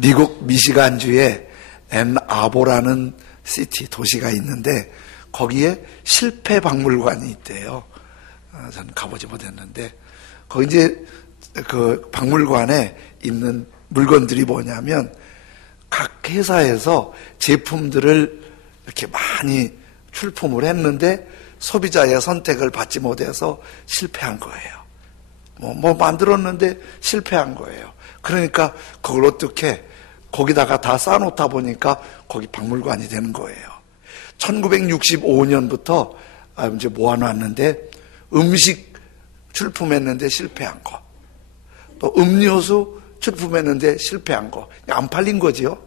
미국 미시간주에 앤 아보라는 도시가 있는데 거기에 실패 박물관이 있대요. 저는 가보지 못했는데 거기 이제 그 박물관에 있는 물건들이 뭐냐면 각 회사에서 제품들을 이렇게 많이 출품을 했는데 소비자의 선택을 받지 못해서 실패한 거예요. 뭐 만들었는데 실패한 거예요. 그러니까 그걸 어떻게 거기다가 다 쌓아놓다 보니까 거기 박물관이 되는 거예요. 1965년부터 이제 모아놨는데 음식 출품했는데 실패한 거, 또 음료수 출품했는데 실패한 거, 안 팔린 거지요.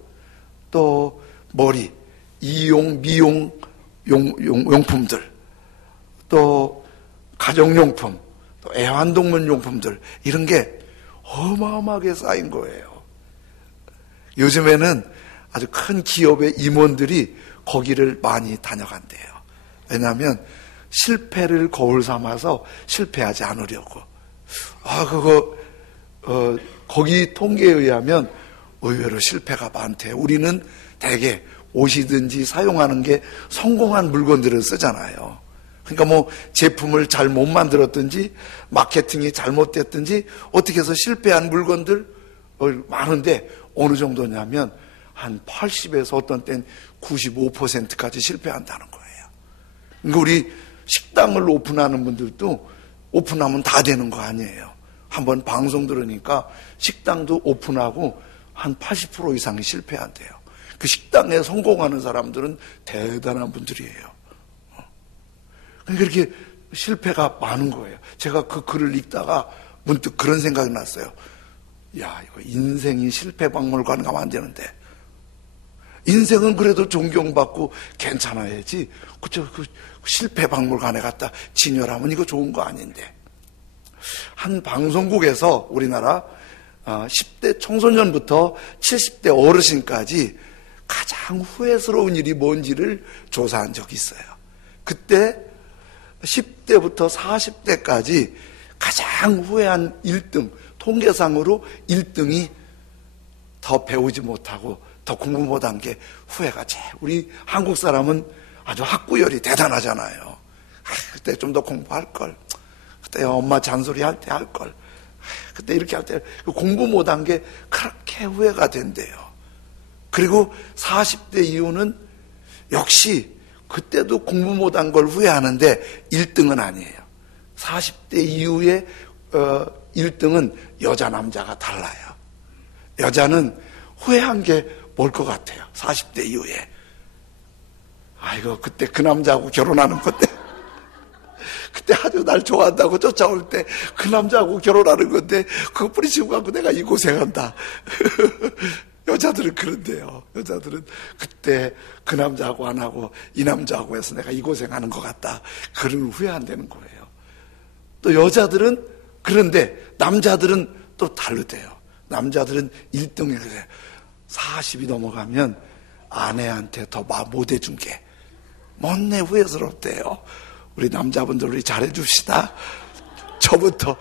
또 머리, 이용, 미용 용품들, 또 가정용품, 또 애완동물 용품들, 이런 게 어마어마하게 쌓인 거예요. 요즘에는 아주 큰 기업의 임원들이 거기를 많이 다녀간대요. 왜냐하면 실패를 거울 삼아서 실패하지 않으려고. 거기 통계에 의하면 의외로 실패가 많대요. 우리는 대개 옷이든지 사용하는 게 성공한 물건들을 쓰잖아요. 그러니까 뭐 제품을 잘 못 만들었든지 마케팅이 잘못됐든지 어떻게 해서 실패한 물건들 많은데 어느 정도냐면 한 80에서 어떤 땐 95%까지 실패한다는 거예요. 그러니까 우리 식당을 오픈하는 분들도 오픈하면 다 되는 거 아니에요. 한번 방송 들으니까 식당도 오픈하고 한 80% 이상이 실패한대요. 그 식당에 성공하는 사람들은 대단한 분들이에요. 그러니까 이렇게 실패가 많은 거예요. 제가 그 글을 읽다가 문득 그런 생각이 났어요. 야, 이거 인생이 실패 박물관 가면 안 되는데. 인생은 그래도 존경받고 괜찮아야지. 그 실패 박물관에 갔다 진열하면 이거 좋은 거 아닌데. 한 방송국에서 우리나라 10대 청소년부터 70대 어르신까지 가장 후회스러운 일이 뭔지를 조사한 적이 있어요. 그때 10대부터 40대까지 가장 후회한 1등, 통계상으로 1등이 더 배우지 못하고 더 공부 못한 게 후회가 제일. 우리 한국 사람은 아주 학구열이 대단하잖아요. 그때 좀 더 공부할 걸. 그때 엄마 잔소리 할 때 할 걸. 그때 이렇게 할 때 공부 못한 게 그렇게 후회가 된대요. 그리고 40대 이후는 역시 그때도 공부 못한 걸 후회하는데 1등은 아니에요. 40대 이후에 1등은 여자 남자가 달라요. 여자는 후회한 게 뭘 것 같아요. 40대 이후에. 아이고 그때 그 남자하고 결혼하는 건데 그때 아주 날 좋아한다고 쫓아올 때 그 남자하고 결혼하는 건데 그거 뿌리치고 가고 내가 이 고생한다. 여자들은 그런데요. 여자들은 그때 그 남자하고 안 하고 이 남자하고 해서 내가 이 고생하는 것 같다. 그런 후회 안 되는 거예요. 또 여자들은 그런데 남자들은 또 다르대요. 남자들은 1등이 그래요. 40이 넘어가면 아내한테 더 못해준 게 못내 후회스럽대요. 우리 남자분들 우리 잘해줍시다. 저부터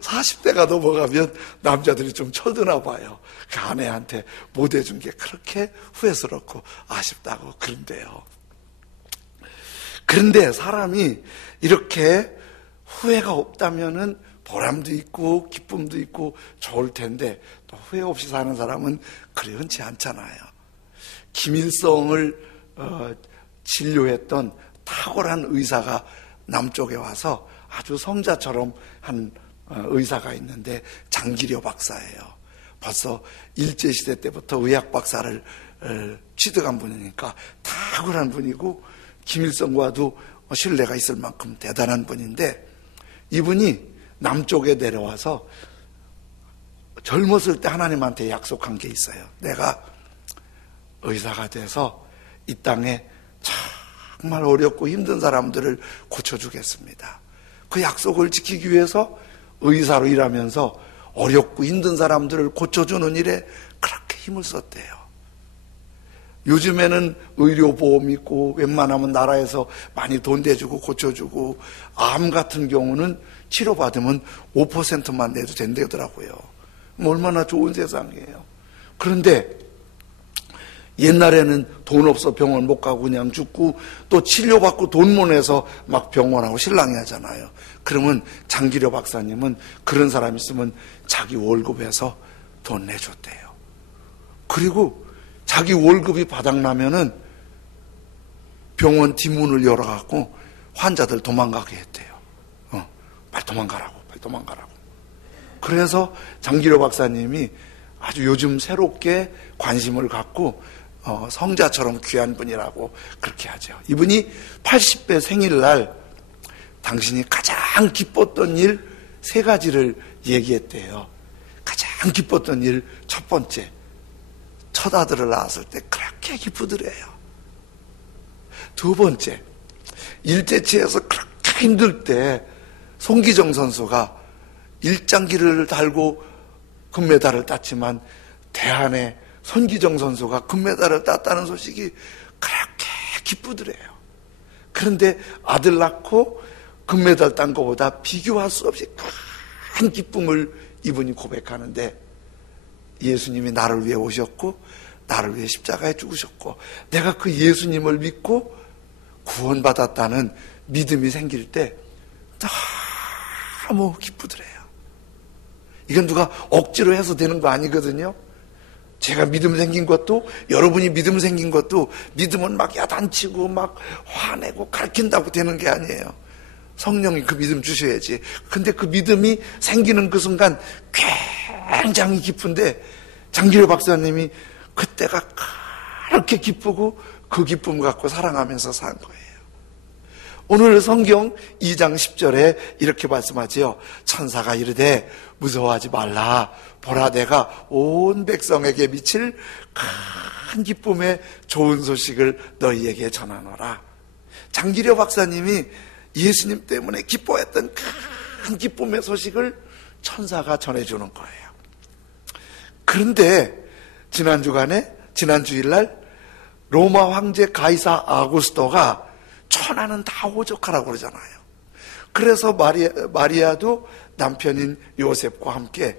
40대가 넘어가면 남자들이 좀 쳐드나 봐요. 그 아내한테 못해준 게 그렇게 후회스럽고 아쉽다고 그런데요. 그런데 사람이 이렇게 후회가 없다면은 보람도 있고 기쁨도 있고 좋을 텐데 또 후회 없이 사는 사람은 그리 흔치 않잖아요. 김일성을 진료했던 탁월한 의사가 남쪽에 와서 아주 성자처럼 한 의사가 있는데 장기려 박사예요. 벌써 일제시대 때부터 의학 박사를 취득한 분이니까 탁월한 분이고 김일성과도 신뢰가 있을 만큼 대단한 분인데 이분이 남쪽에 내려와서 젊었을 때 하나님한테 약속한 게 있어요. 내가 의사가 돼서 이 땅에 정말 어렵고 힘든 사람들을 고쳐주겠습니다. 그 약속을 지키기 위해서 의사로 일하면서 어렵고 힘든 사람들을 고쳐주는 일에 그렇게 힘을 썼대요. 요즘에는 의료보험 있고 웬만하면 나라에서 많이 돈 대주고 고쳐주고 암 같은 경우는 치료받으면 5%만 내도 된다더라고요. 얼마나 좋은 세상이에요. 그런데 옛날에는 돈 없어 병원 못 가고 그냥 죽고 또 치료받고 돈 못 내서 막 병원하고 실랑이 하잖아요. 그러면 장기려 박사님은 그런 사람 있으면 자기 월급에서 돈 내줬대요. 그리고 자기 월급이 바닥나면은 병원 뒷문을 열어갖고 환자들 도망가게 했대요. 빨리 도망가라고, 빨리 도망가라고. 그래서 장기려 박사님이 아주 요즘 새롭게 관심을 갖고 성자처럼 귀한 분이라고 그렇게 하죠. 이분이 80배 생일날 당신이 가장 기뻤던 일 3가지를 얘기했대요. 가장 기뻤던 일 첫 번째, 첫 아들을 낳았을 때 그렇게 기쁘더래요. 두 번째, 일제치에서 그렇게 힘들 때 송기정 선수가 일장기를 달고 금메달을 땄지만 대한의 손기정 선수가 금메달을 땄다는 소식이 그렇게 기쁘더래요. 그런데 아들 낳고 금메달 딴 것보다 비교할 수 없이 큰 기쁨을 이분이 고백하는데, 예수님이 나를 위해 오셨고 나를 위해 십자가에 죽으셨고 내가 그 예수님을 믿고 구원받았다는 믿음이 생길 때 너무 기쁘더래요. 이건 누가 억지로 해서 되는 거 아니거든요. 제가 믿음 생긴 것도, 여러분이 믿음 생긴 것도 믿음은 막 야단치고 막 화내고 가르친다고 되는 게 아니에요. 성령이 그 믿음 주셔야지. 근데 그 믿음이 생기는 그 순간 굉장히 기쁜데 장기려 박사님이 그때가 그렇게 기쁘고 그 기쁨 갖고 사랑하면서 산 거예요. 오늘 성경 2장 10절에 이렇게 말씀하지요. 천사가 이르되 무서워하지 말라. 보라, 내가 온 백성에게 미칠 큰 기쁨의 좋은 소식을 너희에게 전하노라. 장기려 박사님이 예수님 때문에 기뻐했던 큰 기쁨의 소식을 천사가 전해주는 거예요. 그런데 지난 주일날 로마 황제 가이사 아구스토가 천하는 다 오죽하라고 그러잖아요. 그래서 마리아도 남편인 요셉과 함께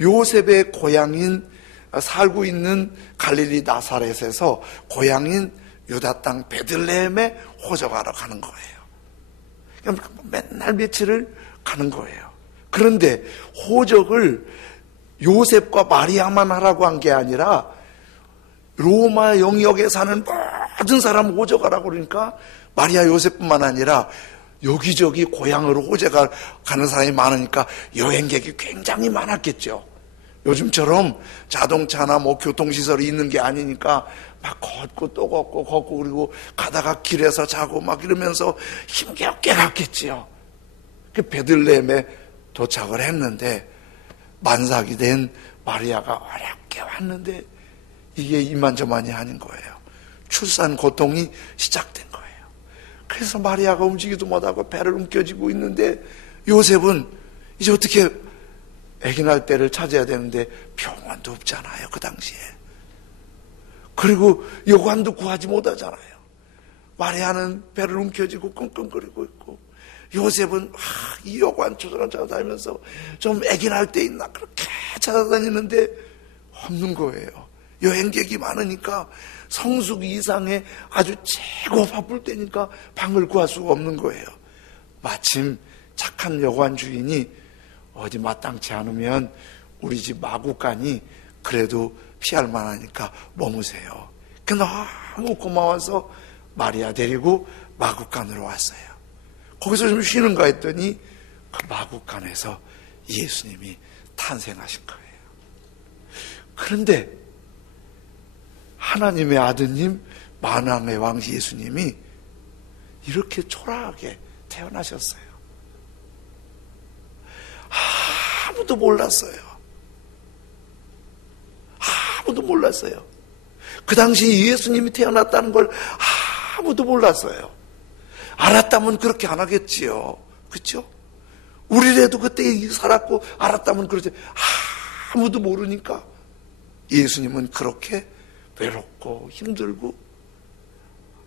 요셉의 고향인, 살고 있는 갈릴리 나사렛에서 고향인 유다 땅 베들레헴에 호적하러 가는 거예요. 그러니까 맨날 며칠을 가는 거예요. 그런데 호적을 요셉과 마리아만 하라고 한 게 아니라 로마 영역에 사는 모든 사람 호적하라고 그러니까 마리아 요셉뿐만 아니라 여기저기 고향으로 호적을 가는 사람이 많으니까 여행객이 굉장히 많았겠죠. 요즘처럼 자동차나 뭐 교통시설이 있는 게 아니니까 막 걷고 또 걷고 그리고 가다가 길에서 자고 막 이러면서 힘겹게 갔겠지요. 그 베들레헴에 도착을 했는데 만삭이 된 마리아가 어렵게 왔는데 이게 이만저만이 아닌 거예요. 출산 고통이 시작된 거예요. 그래서 마리아가 움직이도 못하고 배를 움켜쥐고 있는데 요셉은 이제 어떻게 아기 낳을 때를 찾아야 되는데 병원도 없잖아요, 그 당시에. 그리고 여관도 구하지 못하잖아요. 마리아는 배를 움켜쥐고 끙끙거리고 있고 요셉은 이 여관 찾아다니면서 좀 아기 낳을 때 있나 그렇게 찾아다니는데 없는 거예요. 여행객이 많으니까 성숙 이상의 아주 최고 바쁠 때니까 방을 구할 수가 없는 거예요. 마침 착한 여관 주인이 어디 마땅치 않으면 우리 집 마구간이 그래도 피할 만하니까 머무세요. 그 너무 고마워서 마리아 데리고 마구간으로 왔어요. 거기서 좀 쉬는가 했더니 그 마구간에서 예수님이 탄생하신 거예요. 그런데 하나님의 아드님 만왕의 왕 예수님이 이렇게 초라하게 태어나셨어요. 아무도 몰랐어요. 아무도 몰랐어요. 그 당시 예수님이 태어났다는 걸 아무도 몰랐어요. 알았다면 그렇게 안 하겠지요. 그렇죠? 우리라도 그때 살았고 알았다면 그러지. 아무도 모르니까 예수님은 그렇게 외롭고 힘들고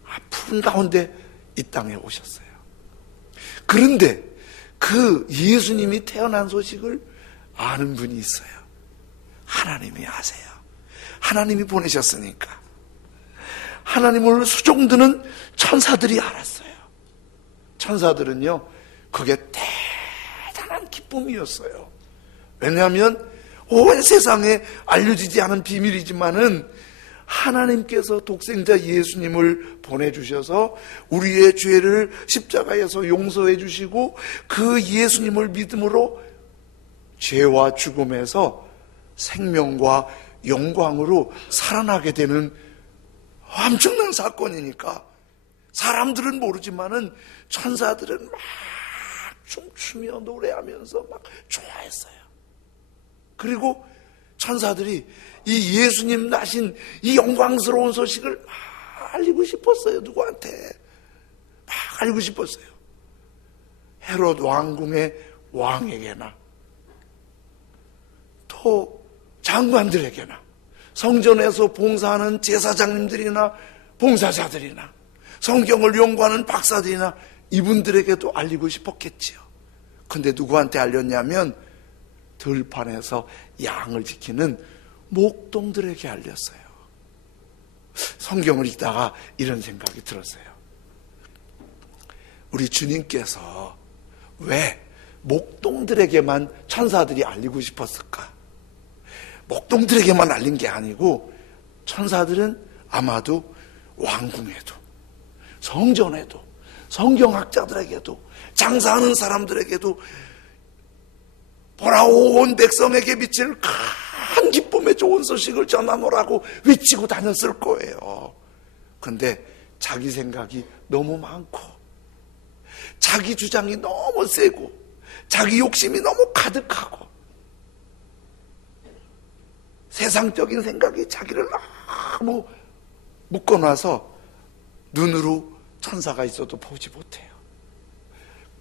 아픈 가운데 이 땅에 오셨어요. 그런데 그 예수님이 태어난 소식을 아는 분이 있어요. 하나님이 아세요. 하나님이 보내셨으니까. 하나님을 수종드는 천사들이 알았어요. 천사들은요, 그게 대단한 기쁨이었어요. 왜냐하면 온 세상에 알려지지 않은 비밀이지만은 하나님께서 독생자 예수님을 보내주셔서 우리의 죄를 십자가에서 용서해 주시고 그 예수님을 믿음으로 죄와 죽음에서 생명과 영광으로 살아나게 되는 엄청난 사건이니까 사람들은 모르지만은 천사들은 막 춤추며 노래하면서 막 좋아했어요. 그리고 천사들이 이 예수님 나신 이 영광스러운 소식을 막 알리고 싶었어요. 누구한테? 막 알리고 싶었어요. 헤롯 왕궁의 왕에게나 또 장관들에게나 성전에서 봉사하는 제사장님들이나 봉사자들이나 성경을 연구하는 박사들이나 이분들에게도 알리고 싶었겠지요. 근데 누구한테 알렸냐면 들판에서 양을 지키는 목동들에게 알렸어요. 성경을 읽다가 이런 생각이 들었어요. 우리 주님께서 왜 목동들에게만 천사들이 알리고 싶었을까? 목동들에게만 알린 게 아니고 천사들은 아마도 왕궁에도 성전에도 성경학자들에게도 장사하는 사람들에게도 보라 온 백성에게 미칠 큰 기쁨의 좋은 소식을 전하노라고 외치고 다녔을 거예요. 근데 자기 생각이 너무 많고 자기 주장이 너무 세고 자기 욕심이 너무 가득하고 세상적인 생각이 자기를 너무 묶어놔서 눈으로 천사가 있어도 보지 못해요.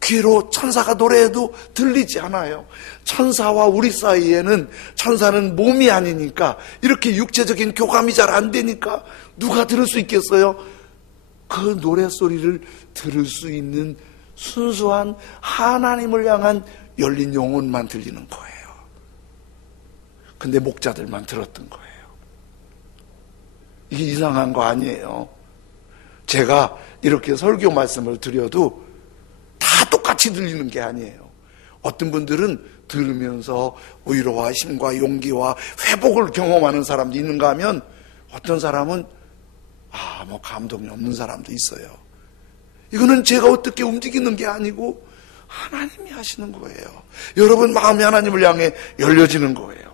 귀로 천사가 노래해도 들리지 않아요. 천사와 우리 사이에는 천사는 몸이 아니니까 이렇게 육체적인 교감이 잘 안 되니까 누가 들을 수 있겠어요? 그 노래소리를 들을 수 있는 순수한 하나님을 향한 열린 영혼만 들리는 거예요. 근데 목자들만 들었던 거예요. 이게 이상한 거 아니에요. 제가 이렇게 설교 말씀을 드려도 다 똑같이 들리는 게 아니에요. 어떤 분들은 들으면서 위로와 힘과 용기와 회복을 경험하는 사람도 있는가 하면 어떤 사람은 뭐 감동이 없는 사람도 있어요. 이거는 제가 어떻게 움직이는 게 아니고 하나님이 하시는 거예요. 여러분 마음이 하나님을 향해 열려지는 거예요.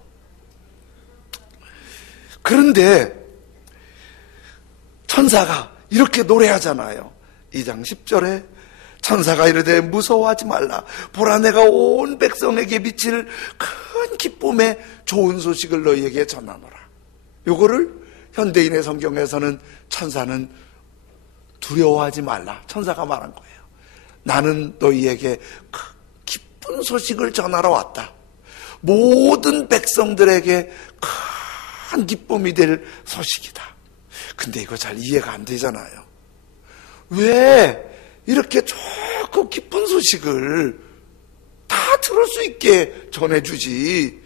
그런데 천사가 이렇게 노래하잖아요. 2장 10절에 천사가 이르되 무서워하지 말라. 보라 내가 온 백성에게 미칠 큰 기쁨의 좋은 소식을 너희에게 전하노라. 요거를 현대인의 성경에서는 천사는 두려워하지 말라. 천사가 말한 거예요. 나는 너희에게 기쁜 소식을 전하러 왔다. 모든 백성들에게 큰 기쁨이 될 소식이다. 근데 이거 잘 이해가 안 되잖아요. 왜 이렇게 좋고 기쁜 소식을 다 들을 수 있게 전해주지?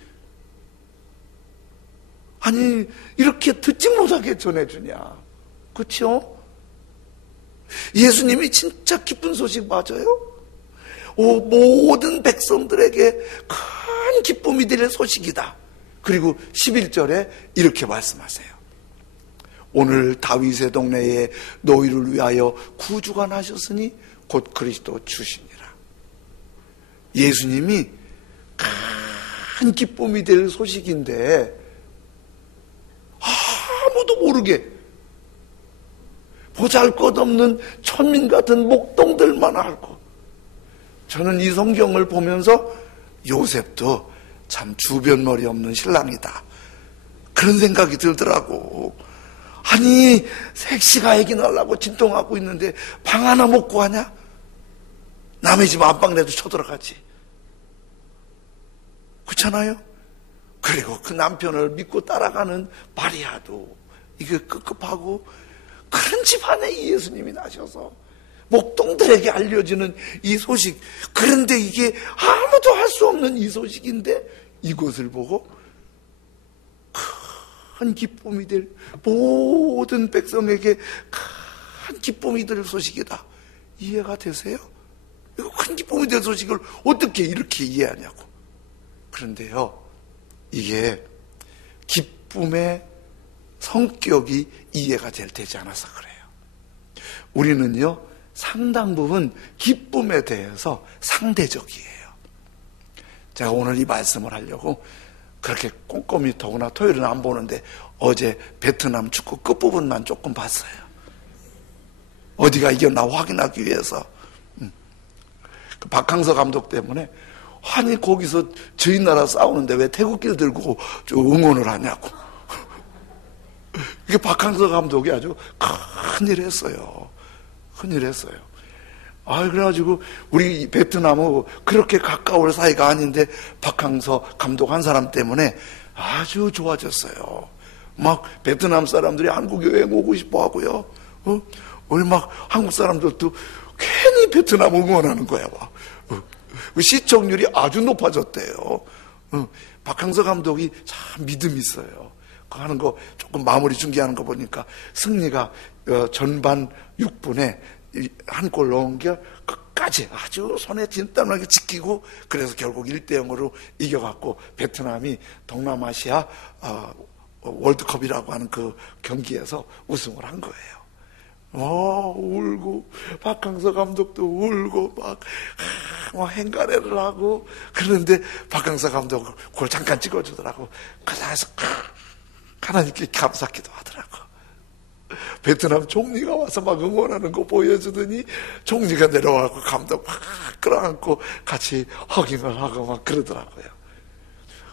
아니 이렇게 듣지 못하게 전해주냐? 그렇죠? 예수님이 진짜 기쁜 소식 맞아요? 모든 백성들에게 큰 기쁨이 될 소식이다. 그리고 11절에 이렇게 말씀하세요. 오늘 다윗의 동네에 너희를 위하여 구주가 나셨으니 곧 그리스도 주시니라. 예수님이 큰 기쁨이 될 소식인데 아무도 모르게 보잘것없는 천민 같은 목동들만 알고, 저는 이 성경을 보면서 요셉도 참 주변머리 없는 신랑이다 그런 생각이 들더라고. 아니 색시가 애기 낳으려고 진통하고 있는데 방 하나 못 구하냐? 남의 집 안방내도 쳐들어가지. 그렇잖아요? 그리고 그 남편을 믿고 따라가는 마리아도 이게 급급하고 큰 집 안에 예수님이 나셔서 목동들에게 알려지는 이 소식, 그런데 이게 아무도 할 수 없는 이 소식인데 이것을 보고 큰 기쁨이 될, 모든 백성에게 큰 기쁨이 될 소식이다. 이해가 되세요? 이거 큰 기쁨이 될 소식을 어떻게 이렇게 이해하냐고. 그런데요, 이게 기쁨의 성격이 이해가 되지 않아서 그래요. 우리는요, 상당 부분 기쁨에 대해서 상대적이에요. 제가 오늘 이 말씀을 하려고 그렇게 꼼꼼히, 더구나 토요일은 안 보는데 어제 베트남 축구 끝부분만 조금 봤어요. 어디가 이겼나 확인하기 위해서. 그 박항서 감독 때문에, 아니 거기서 저희 나라 싸우는데 왜 태극기를 들고 응원을 하냐고. 이게 박항서 감독이 아주 큰일 했어요. 큰일 했어요. 그래가지고 우리 베트남하고 그렇게 가까울 사이가 아닌데 박항서 감독 한 사람 때문에 아주 좋아졌어요. 막 베트남 사람들이 한국 여행 오고 싶어 하고요. 우리 막 한국 사람들도 괜히 베트남 응원하는 거야. 막. 시청률이 아주 높아졌대요. 박항서 감독이 참 믿음이 있어요. 하는 거 조금 마무리 중계하는 거 보니까 승리가 전반 6분에 한 골 넣은 게 끝까지 아주 손에 진땀나게 지키고, 그래서 결국 1대0으로 이겨갖고 베트남이 동남아시아 월드컵이라고 하는 그 경기에서 우승을 한 거예요. 울고, 박항서 감독도 울고, 막 행가래를 하고, 그런데 박항서 감독 그걸 잠깐 찍어주더라고. 그래서 하나님께 감사기도 하더라고. 베트남 총리가 와서 막 응원하는 거 보여주더니 총리가 내려와서 감독 막 끌어안고 같이 허깅을 하고 막 그러더라고요.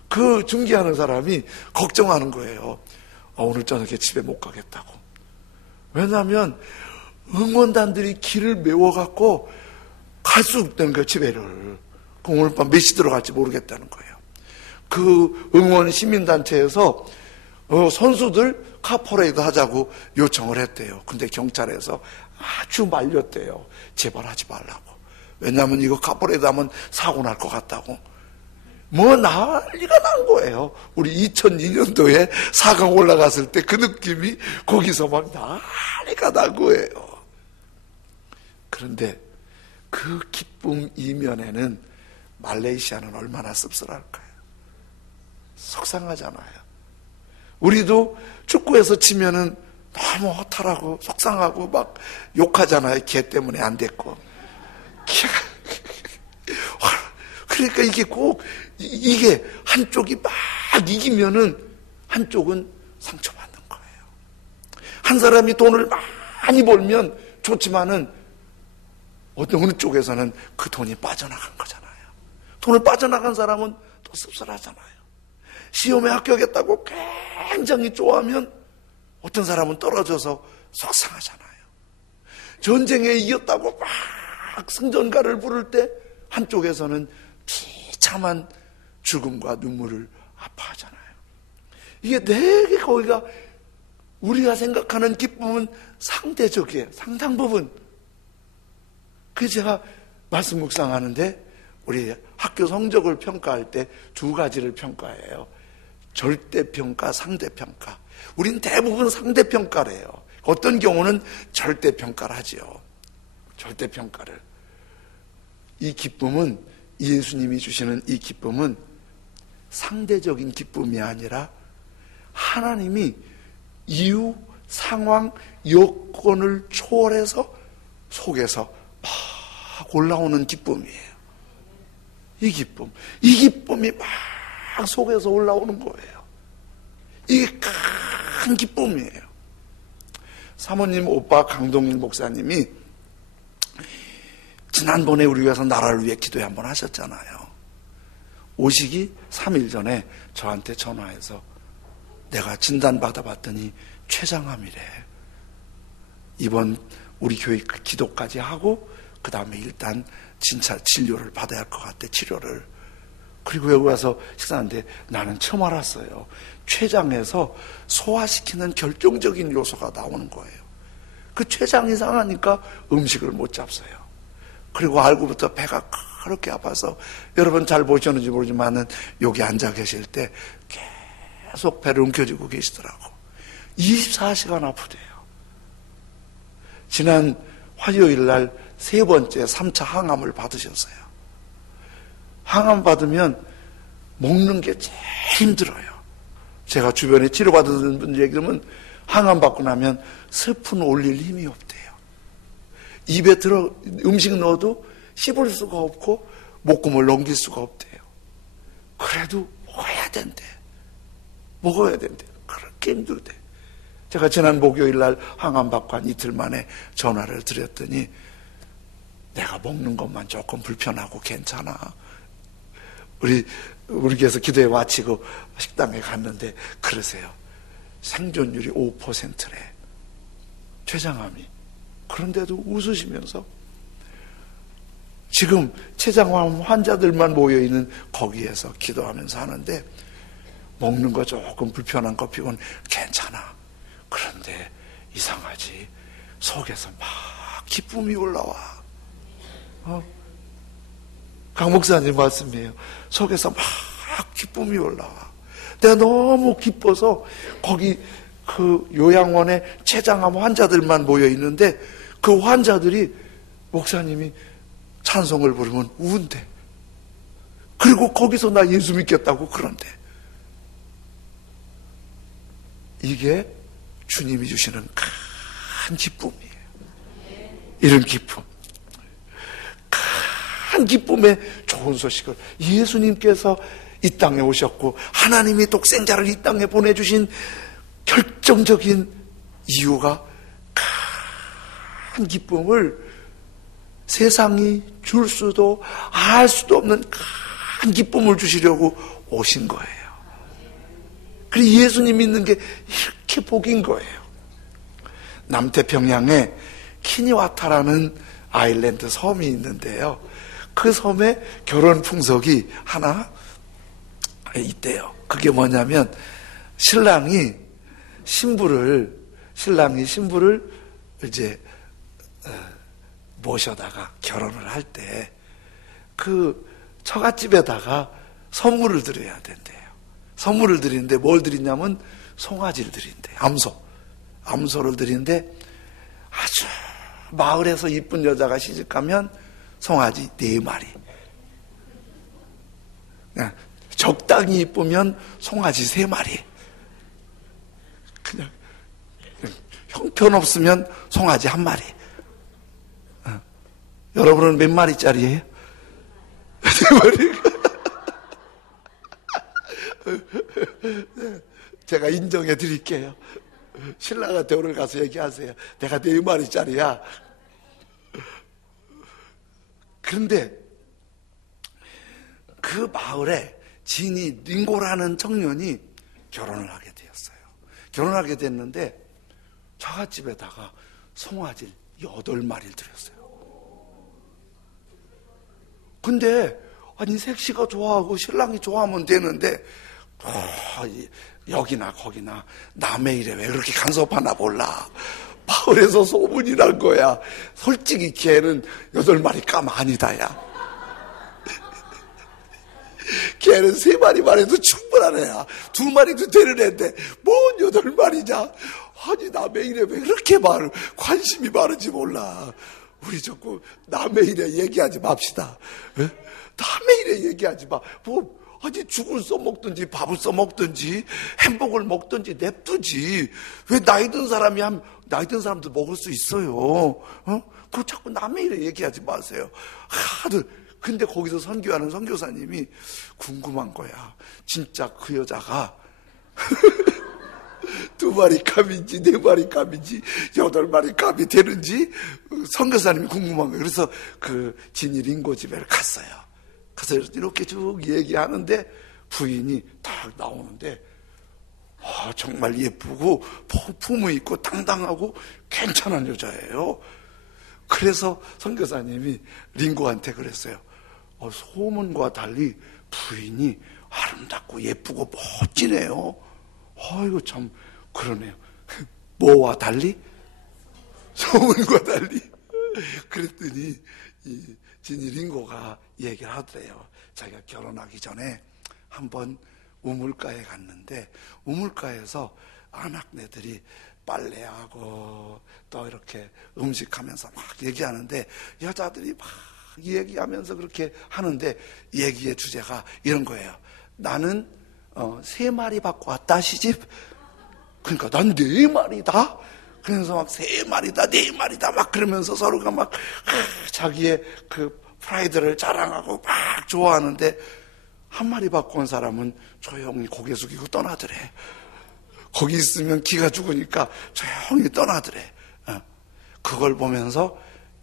그 중계하는 사람이 걱정하는 거예요. 오늘 저녁에 집에 못 가겠다고. 왜냐하면 응원단들이 길을 메워갖고 갈 수 없다는 거예요, 집에를. 그럼 오늘 밤 몇 시 들어갈지 모르겠다는 거예요. 그 응원 시민단체에서 선수들 카퍼레이드 하자고 요청을 했대요. 근데 경찰에서 아주 말렸대요. 제발 하지 말라고. 왜냐하면 이거 카퍼레이드 하면 사고 날 것 같다고. 뭐 난리가 난 거예요. 우리 2002년도에 4강 올라갔을 때 그 느낌이 거기서 막 난리가 난 거예요. 그런데 그 기쁨 이면에는 말레이시아는 얼마나 씁쓸할까요? 속상하잖아요. 우리도 축구에서 치면은 너무 허탈하고 속상하고 막 욕하잖아요. 걔 때문에 안 됐고. 그러니까 이게 꼭, 이게 한쪽이 막 이기면은 한쪽은 상처받는 거예요. 한 사람이 돈을 많이 벌면 좋지만은 어느 쪽에서는 그 돈이 빠져나간 거잖아요. 돈을 빠져나간 사람은 또 씁쓸하잖아요. 시험에 합격했다고 굉장히 좋아하면 어떤 사람은 떨어져서 속상하잖아요. 전쟁에 이겼다고 막 승전가를 부를 때 한쪽에서는 비참한 죽음과 눈물을 아파하잖아요. 이게 되게 거기가 우리가 생각하는 기쁨은 상대적이에요. 상당 부분. 그 제가 말씀 묵상하는데 우리 학교 성적을 평가할 때 두 가지를 평가해요. 절대평가, 상대평가. 우린 대부분 상대평가를 해요. 어떤 경우는 절대평가를 하죠. 절대평가를. 이 기쁨은, 예수님이 주시는 이 기쁨은 상대적인 기쁨이 아니라 하나님이 이유, 상황, 여건을 초월해서 속에서 막 올라오는 기쁨이에요. 이 기쁨이 막 속에서 올라오는 거예요. 이게 큰 기쁨이에요. 사모님 오빠 강동일 목사님이 지난번에 우리 위해서 나라를 위해 기도회 한번 하셨잖아요. 오시기 3일 전에 저한테 전화해서 내가 진단받아봤더니 췌장암이래. 이번 우리 교회 기도까지 하고 그 다음에 일단 진짜 진료를 받아야 할 것 같아, 치료를. 그리고 여기 와서 식사하는데 나는 처음 알았어요. 췌장에서 소화시키는 결정적인 요소가 나오는 거예요. 그 췌장이 상하니까 음식을 못 잡어요. 그리고 알고부터 배가 그렇게 아파서 여러분 잘 보셨는지 모르지만은 여기 앉아 계실 때 계속 배를 움켜쥐고 계시더라고. 24시간 아프대요. 지난 화요일 날 3번째 3차 항암을 받으셨어요. 항암 받으면 먹는 게 제일 힘들어요. 제가 주변에 치료받은 분들 얘기 들으면 항암 받고 나면 스푼 올릴 힘이 없대요. 입에 들어 음식 넣어도 씹을 수가 없고 목구멍을 넘길 수가 없대요. 그래도 먹어야 된대. 그렇게 힘들대. 제가 지난 목요일 날 항암 받고 한 이틀 만에 전화를 드렸더니 내가 먹는 것만 조금 불편하고 괜찮아. 우리 교회에서 기도회 마치고 식당에 갔는데 그러세요. 생존율이 5%래. 췌장암이. 그런데도 웃으시면서 지금 췌장암 환자들만 모여있는 거기에서 기도하면서 하는데 먹는 거 조금 불편한 거 피곤 괜찮아. 그런데 이상하지. 속에서 막 기쁨이 올라와. 강 목사님 말씀이에요. 속에서 막 기쁨이 올라와. 내가 너무 기뻐서 거기 그 요양원에 췌장암 환자들만 모여 있는데 그 환자들이 목사님이 찬송을 부르면 운대. 그리고 거기서 나 예수 믿겠다고 그런대. 이게 주님이 주시는 큰 기쁨이에요. 이런 기쁨. 큰 기쁨의 좋은 소식을 예수님께서 이 땅에 오셨고 하나님이 독생자를 이 땅에 보내주신 결정적인 이유가 큰 기쁨을 세상이 줄 수도 알 수도 없는 큰 기쁨을 주시려고 오신 거예요. 그리고 예수님 믿는 게 이렇게 복인 거예요. 남태평양에 키니와타라는 아일랜드 섬이 있는데요. 그 섬에 결혼 풍속이 하나 있대요. 그게 뭐냐면 신랑이 신부를 이제 모셔다가 결혼을 할 때 그 처갓집에다가 선물을 드려야 된대요. 선물을 드리는데 뭘 드리냐면 송아지를 드린대요. 암소를 드리는데 아주 마을에서 이쁜 여자가 시집가면 송아지 4마리. 그냥 적당히 이쁘면 송아지 3마리. 그냥 형편없으면 송아지 1마리. 여러분은 몇 마리짜리예요? 3마리. 제가 인정해 드릴게요. 신랑한테 오늘 가서 얘기하세요. 내가 4마리짜리야. 그런데 그 마을에 지니 링고라는 청년이 결혼을 하게 되었어요. 결혼하게 됐는데 처갓집에다가 송아지를 8마리를 드렸어요. 근데 아니 색시가 좋아하고 신랑이 좋아하면 되는데 여기나 거기나 남의 일에 왜 그렇게 간섭하나 몰라. 마을에서 소문이 난 거야. 솔직히 걔는 8마리 감 아니다 야. 걔는 3마리만 해도 충분한 애야. 2마리도 되는 애인데 뭔 8마리냐. 아니 남의 일에 왜 그렇게 관심이 많은지 몰라. 우리 자꾸 남의 일에 얘기하지 맙시다. 에? 남의 일에 얘기하지 마. 아니 죽을 써먹든지 밥을 써먹든지 햄버거를 먹든지 냅두지. 왜 나이 든 사람도 먹을 수 있어요. 그거 자꾸 남의 일에 얘기하지 마세요. 근데 거기서 선교하는 선교사님이 궁금한 거야. 진짜 그 여자가 2마리 감인지 4마리 감인지 8마리 감이 되는지 선교사님이 궁금한 거예요. 그래서 그 지니 링고 집에 갔어요. 가서 이렇게 쭉 얘기하는데 부인이 딱 나오는데 정말 예쁘고 품위 있고 당당하고 괜찮은 여자예요. 그래서 선교사님이 링고한테 그랬어요. 소문과 달리 부인이 아름답고 예쁘고 멋지네요. 이거 참 그러네요. 뭐와 달리? 소문과 달리. 그랬더니 이 지니 링고가 얘기를 하더래요. 자기가 결혼하기 전에 한번 우물가에 갔는데 우물가에서 아낙네들이 빨래하고 또 이렇게 음식하면서 막 얘기하는데 여자들이 막 얘기하면서 그렇게 하는데 얘기의 주제가 이런 거예요. 나는 3마리 받고 왔다 시집. 그러니까 난 4마리다. 그래서 막 3마리다 4마리다 막 그러면서 서로가 막 자기의 그 프라이드를 자랑하고 막 좋아하는데 한 마리 받고 온 사람은 조용히 고개 숙이고 떠나더래. 거기 있으면 기가 죽으니까 조용히 떠나더래. 그걸 보면서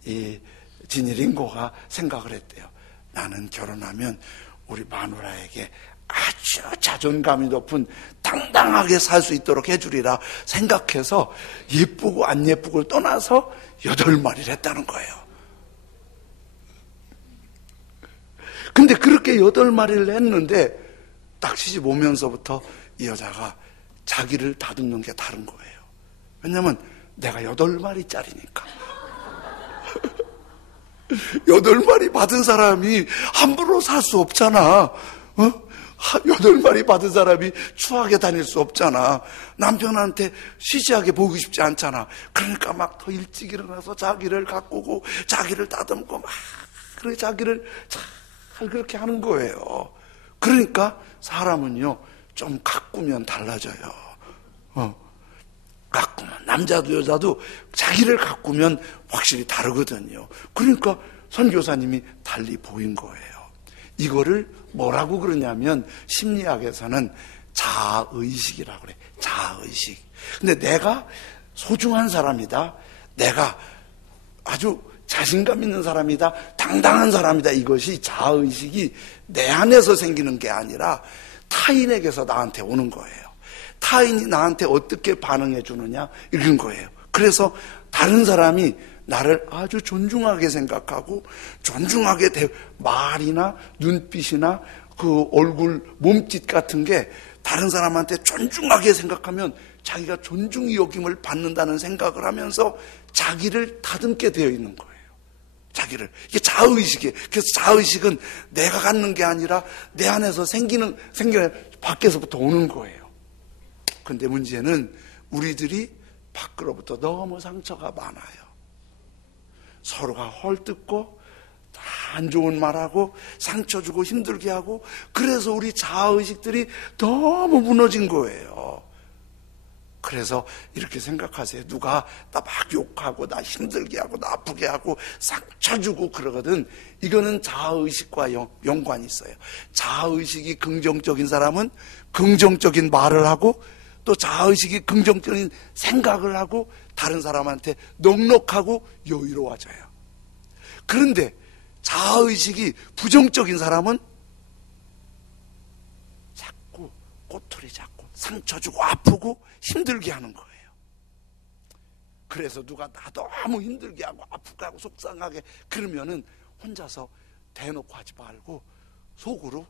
이 지니 링고가 생각을 했대요. 나는 결혼하면 우리 마누라에게 아주 자존감이 높은 당당하게 살 수 있도록 해주리라 생각해서 예쁘고 안 예쁘고를 떠나서 8마리를 했다는 거예요. 근데 그렇게 8마리를 했는데 딱 시집 오면서부터 이 여자가 자기를 다듬는 게 다른 거예요. 왜냐면 내가 8마리짜리니까. 8마리 받은 사람이 함부로 살 수 없잖아. 8마리 받은 사람이 추하게 다닐 수 없잖아. 남편한테 시시하게 보고 싶지 않잖아. 그러니까 막 더 일찍 일어나서 자기를 가꾸고 자기를 다듬고 막 그렇게 자기를 잘 그렇게 하는 거예요. 그러니까 사람은요 좀 가꾸면 달라져요. 가꾸면 남자도 여자도 자기를 가꾸면 확실히 다르거든요. 그러니까 선교사님이 달리 보인 거예요. 이거를 뭐라고 그러냐면 심리학에서는 자아의식이라고 그래. 자아의식. 근데 내가 소중한 사람이다. 내가 아주 자신감 있는 사람이다. 당당한 사람이다. 이것이 자아의식이 내 안에서 생기는 게 아니라 타인에게서 나한테 오는 거예요. 타인이 나한테 어떻게 반응해 주느냐 이런 거예요. 그래서 다른 사람이 나를 아주 존중하게 생각하고 존중하게 말이나 눈빛이나 그 얼굴 몸짓 같은 게 다른 사람한테 존중하게 생각하면 자기가 존중이 여김을 받는다는 생각을 하면서 자기를 다듬게 되어 있는 거예요. 자기를. 이게 자의식이에요. 그래서 자의식은 내가 갖는 게 아니라 내 안에서 생기는 밖에서부터 오는 거예요. 근데 문제는 우리들이 밖으로부터 너무 상처가 많아요. 서로가 헐뜯고 안 좋은 말하고 상처 주고 힘들게 하고 그래서 우리 자아의식들이 너무 무너진 거예요. 그래서 이렇게 생각하세요. 누가 나 막 욕하고 나 힘들게 하고 나 아프게 하고 상처 주고 그러거든. 이거는 자아의식과 연관이 있어요. 자아의식이 긍정적인 사람은 긍정적인 말을 하고 또 자아의식이 긍정적인 생각을 하고 다른 사람한테 넉넉하고 여유로워져요. 그런데 자아의식이 부정적인 사람은 자꾸 꼬투리 잡고 상처 주고 아프고 힘들게 하는 거예요. 그래서 누가 나 너무 힘들게 하고 아프게 하고 속상하게 그러면은 혼자서 대놓고 하지 말고 속으로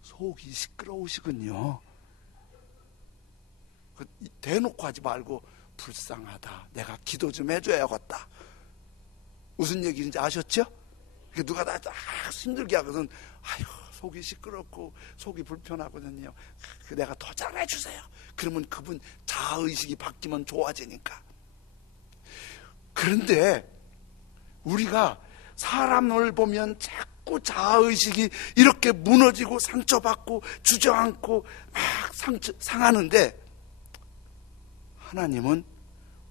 속이 시끄러우시군요. 대놓고 하지 말고 불쌍하다. 내가 기도 좀 해줘야겠다. 무슨 얘기인지 아셨죠? 누가 나 힘들게 하거든. 아유 속이 시끄럽고 속이 불편하거든요. 내가 더 잘해주세요. 그러면 그분 자아의식이 바뀌면 좋아지니까. 그런데 우리가 사람을 보면 자꾸 자아의식이 이렇게 무너지고 상처받고 주저앉고 막 상하는데 하나님은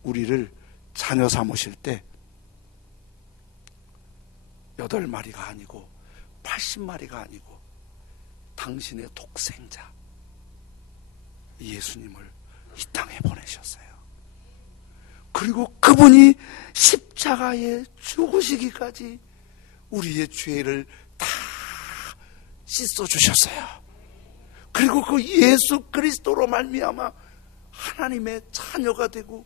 우리를 자녀 삼으실 때 8마리가 아니고 80마리가 아니고 당신의 독생자 예수님을 이 땅에 보내셨어요. 그리고 그분이 십자가에 죽으시기까지 우리의 죄를 다 씻어주셨어요. 그리고 그 예수 그리스도로 말미암아 하나님의 자녀가 되고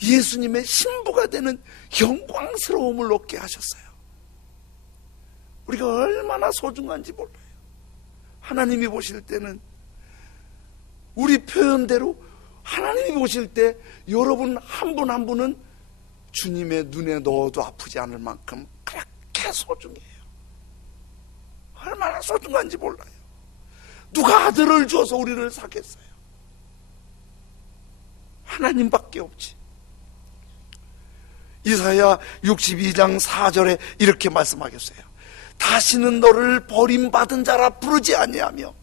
예수님의 신부가 되는 영광스러움을 얻게 하셨어요. 우리가 얼마나 소중한지 몰라요. 하나님이 보실 때는 우리 표현대로 하나님이 보실 때 여러분 한 분 한 분은 주님의 눈에 넣어도 아프지 않을 만큼 그렇게 소중해요. 얼마나 소중한지 몰라요. 누가 아들을 줘서 우리를 사겠어요? 하나님밖에 없지. 이사야 62장 4절에 이렇게 말씀하겠어요. 다시는 너를 버림받은 자라 부르지 아니하며,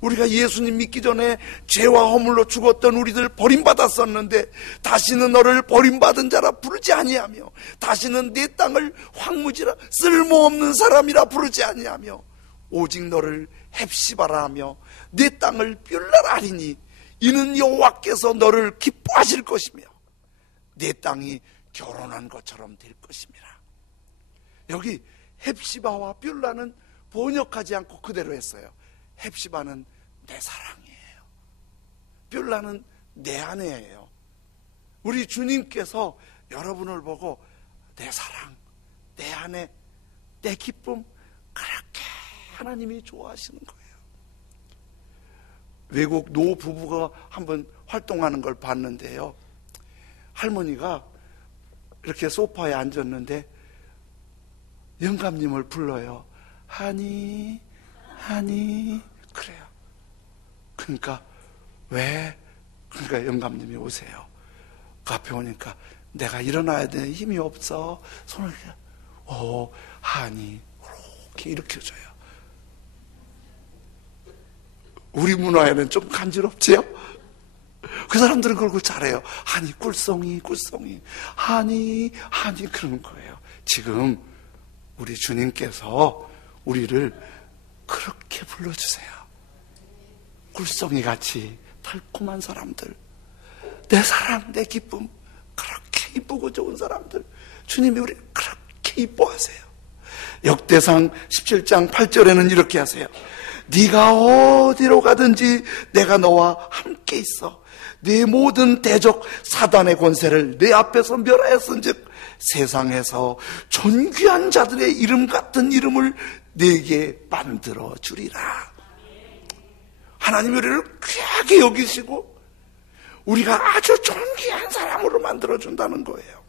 우리가 예수님 믿기 전에 죄와 허물로 죽었던 우리들 버림받았었는데 다시는 너를 버림받은 자라 부르지 아니하며, 다시는 내 땅을 황무지라 쓸모없는 사람이라 부르지 아니하며, 오직 너를 헵시바라 하며 내 땅을 뷸라라 하리니 이는 여호와께서 너를 기뻐하실 것이며 내 땅이 결혼한 것처럼 될 것입니다. 여기 헵시바와 뷸라는 번역하지 않고 그대로 했어요. 헵시바는 내 사랑이에요. 뷸라는 내 아내예요. 우리 주님께서 여러분을 보고 내 사랑, 내 아내, 내 기쁨, 그렇게 하나님이 좋아하시는 거예요. 외국 노부부가 한번 활동하는 걸 봤는데요, 할머니가 이렇게 소파에 앉았는데 영감님을 불러요. 하니 하니 그래요. 그러니까 왜? 그러니까 영감님이 오세요. 그 앞에 오니까 내가 일어나야 되는 힘이 없어. 손을 하니 이렇게 일으켜줘요. 우리 문화에는 좀 간지럽지요? 그 사람들은 그걸 잘해요. 하니 꿀송이 하니 그러는 거예요. 지금 우리 주님께서 우리를 그렇게 불러주세요. 꿀송이 같이 달콤한 사람들, 내 사랑, 내 기쁨, 그렇게 이쁘고 좋은 사람들, 주님이 우리를 그렇게 이뻐하세요. 역대상 17장 8절에는 이렇게 하세요. 네가 어디로 가든지 내가 너와 함께 있어. 네 모든 대적 사단의 권세를 내 앞에서 멸하였은즉 세상에서 존귀한 자들의 이름 같은 이름을 내게 만들어 주리라. 하나님이 우리를 귀하게 여기시고 우리가 아주 존귀한 사람으로 만들어 준다는 거예요.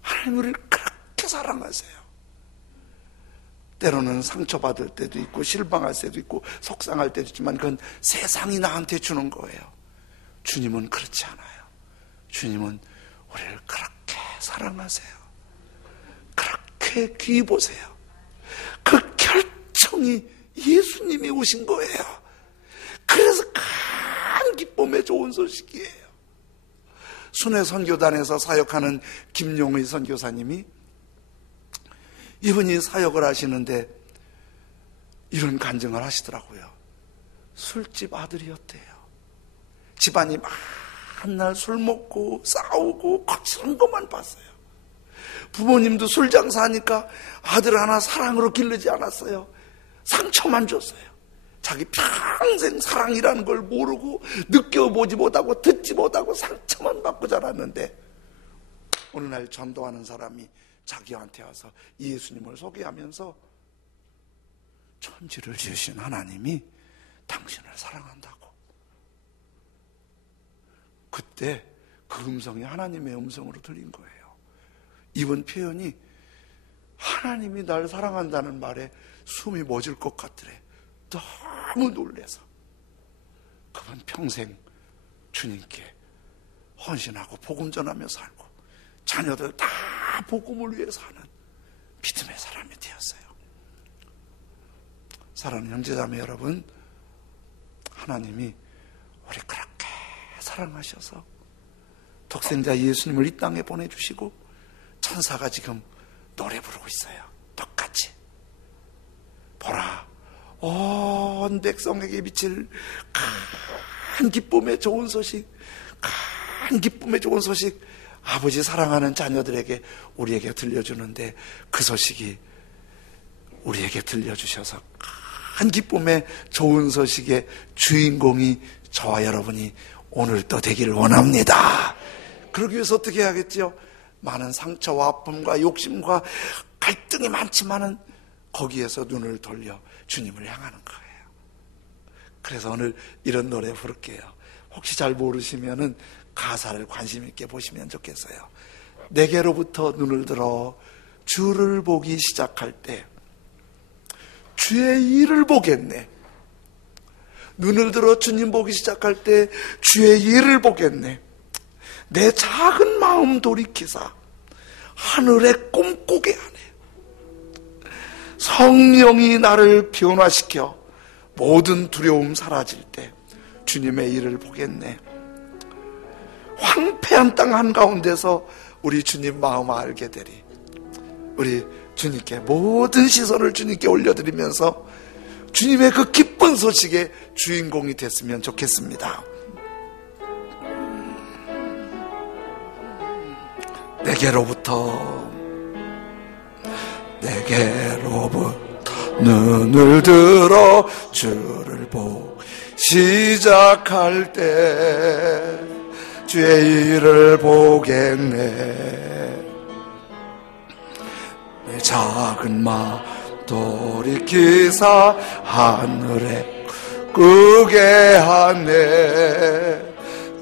하나님 우리를 그렇게 사랑하세요. 때로는 상처받을 때도 있고 실망할 때도 있고 속상할 때도 있지만 그건 세상이 나한테 주는 거예요. 주님은 그렇지 않아요. 주님은 우리를 그렇게 사랑하세요. 그렇게 귀히 보세요. 그 결정이 예수님이 오신 거예요. 그래서 큰 기쁨의 좋은 소식이에요. 순회 선교단에서 사역하는 김용의 선교사님이, 이분이 사역을 하시는데 이런 간증을 하시더라고요. 술집 아들이었대요. 집안이 맨날 술 먹고 싸우고 거칠은 것만 봤어요. 부모님도 술 장사하니까 아들 하나 사랑으로 기르지 않았어요. 상처만 줬어요. 자기 평생 사랑이라는 걸 모르고 느껴보지 못하고 듣지 못하고 상처만 받고 자랐는데 어느 날 전도하는 사람이 자기한테 와서 예수님을 소개하면서 천지를 지으신 하나님이 당신을 사랑한다고. 그때 그 음성이 하나님의 음성으로 들린 거예요. 이번 표현이 하나님이 날 사랑한다는 말에 숨이 멎을 것 같더래. 너무 놀래서 그분 평생 주님께 헌신하고 복음 전하며 살고 자녀들 다 복음을 위해 사는 믿음의 사람이 되었어요. 사랑하는 형제자매 여러분, 하나님이 우리 그렇게 사랑하셔서 독생자 예수님을 이 땅에 보내주시고 천사가 지금 노래 부르고 있어요. 똑같이. 보라, 온 백성에게 미칠 큰 기쁨의 좋은 소식, 큰 기쁨의 좋은 소식, 아버지 사랑하는 자녀들에게 우리에게 들려주는데 그 소식이 우리에게 들려주셔서 큰 기쁨의 좋은 소식의 주인공이 저와 여러분이 오늘 또 되기를 원합니다. 그러기 위해서 어떻게 해야겠죠? 많은 상처와 아픔과 욕심과 갈등이 많지만은 거기에서 눈을 돌려 주님을 향하는 거예요. 그래서 오늘 이런 노래 부를게요. 혹시 잘 모르시면은 가사를 관심 있게 보시면 좋겠어요. 내게로부터 눈을 들어 주를 보기 시작할 때 주의 일을 보겠네. 눈을 들어 주님 보기 시작할 때 주의 일을 보겠네. 내 작은 마음 돌이키사 하늘에 꿈꾸게 하네. 성령이 나를 변화시켜 모든 두려움 사라질 때 주님의 일을 보겠네. 황폐한 땅 한가운데서 우리 주님 마음 알게 되리. 우리 주님께 모든 시선을 주님께 올려드리면서 주님의 그 기쁜 소식의 주인공이 됐으면 좋겠습니다. 내게로부터 눈을 들어 주를 보기 시작할 때 주의 일을 보겠네. 내 작은 마음 돌이키사 하늘에 끄게 하네.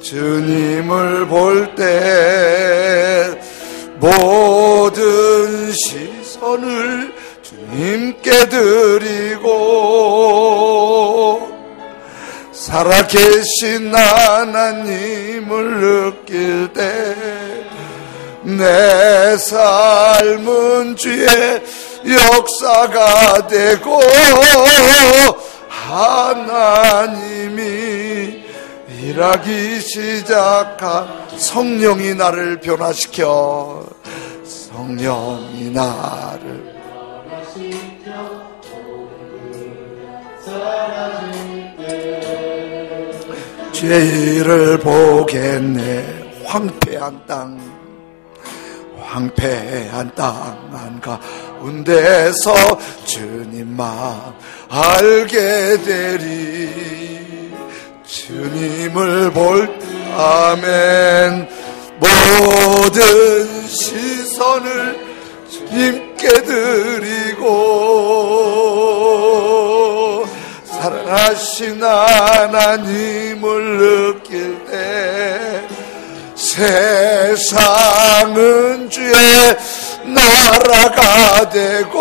주님을 볼 때 모든 시선을 주님께 드리고 살아계신 하나님을 느낄 때 내 삶은 주의 역사가 되고 하나님이 일하기 시작한 성령이 나를 변화시켜 성령이 나를 주의 일을 보겠네. 황폐한 땅 한가운데서 주님만 알게 되리. 주님을 볼 때 아멘. 모든 시선을 주님께 드리고 사랑하신 하나님을 느낄 때 세상은 주의 나라가 되고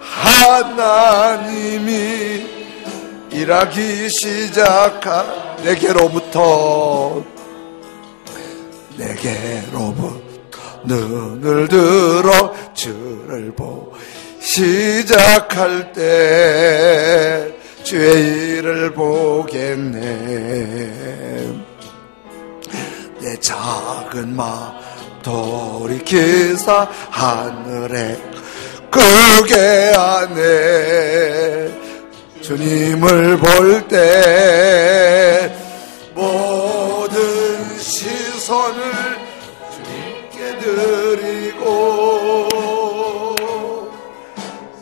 하나님이 일하기 시작한 내게로부터 눈을 들어 주를 보기 시작할 때 주의 일을 보겠네. 내 작은 마음 돌이키사 하늘에 끄게 하네. 주님을 볼 때 모든 시선을 주님께 드리고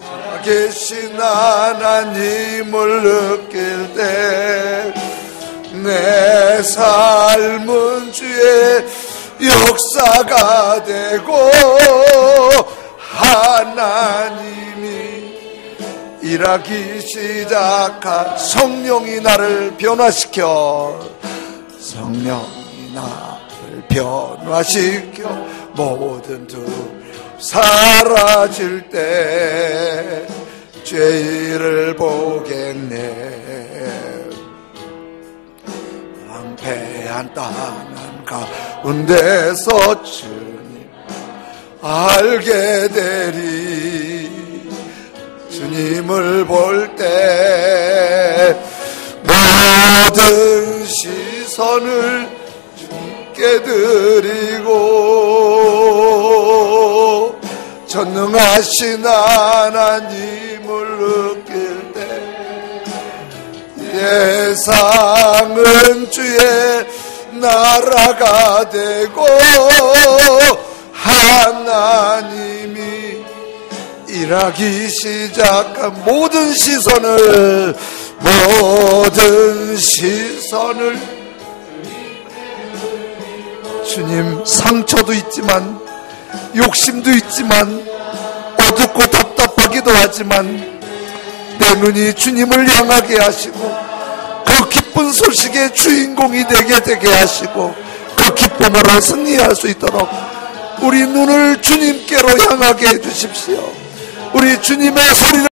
살아계신 하나님을 느낄 때 내 삶은 주의 역사가 되고 하나님이 일하기 시작한 성령이 나를 변화시켜 모든 두려움 사라질 때 죄를 보겠네. 황폐한 땅 한가운데서 주님 알게 되리. 주님을 볼 때 모든 시선을 주님께 드리고 전능하신 하나님을 느낄 때 세상은 주의 나라가 되고 하나님이 일하기 시작한 모든 시선을 주님, 상처도 있지만 욕심도 있지만 어둡고 답답하기도 하지만 내 눈이 주님을 향하게 하시고 그 기쁜 소식의 주인공이 되게 하시고 그 기쁨으로 승리할 수 있도록 우리 눈을 주님께로 향하게 해주십시오. 우리 주님의 소리를